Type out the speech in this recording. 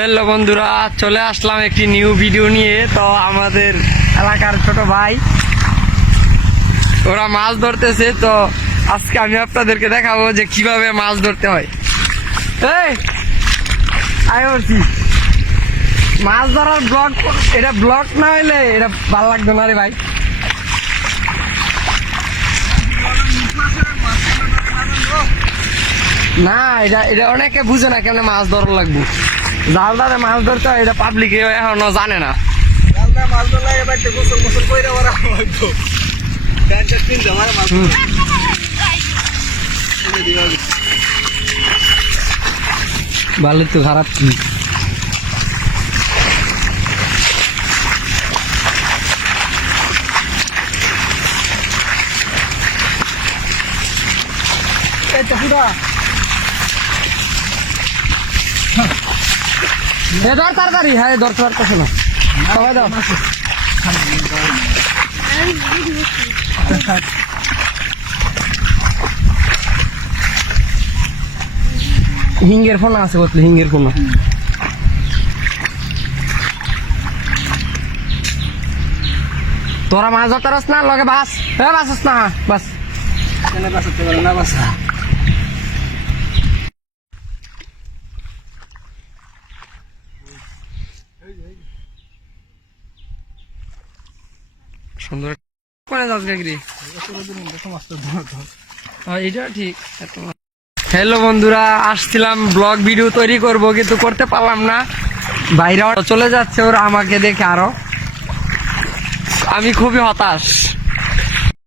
Hello বন্ধুরা, চলে আসলাম একটি নিউ ভিডিও নিয়ে। তো আমাদের এলাকার ছোট ভাই ওরা মাছ ধরতেছে। তো আজকে আমি আপনাদেরকে দেখাবো যে কিভাবে মাছ ধরতে হয়। এই আয় বলছি, মাছ ধরার ব্লগ, এটা ব্লগ না হইলে এটা ভালো লাগবে না রে ভাই। না, এটা এটা অনেকে বুঝে না কেমনে মাছ ধরা লাগবে। জাল ধরে মাছ ধরতে হয়, এটা পাবলিক এখনো জানে না। ভালো তো, খারাপ কি? ধর তাড়াতাড়ি, হ্যাঁ ধরতে পারতেছে না সবাই। দাও হিঙ্গের ফোন আছে, বলতে হিঙ্গের ফোন। তোরা মাছ ধরতে পারস না, লগে বাস বাসস না, বাস না বাসা। সুন্দর করে যাস গাগরি, এটা ঠিক। হ্যালো বন্ধুরা, আসছিলাম ব্লগ ভিডিও তৈরি করব, কিন্তু করতে পারলাম না। বাইরে চলে যাচ্ছে ওরা আমাকে দেখে, আরো আমি খুবই হতাশ।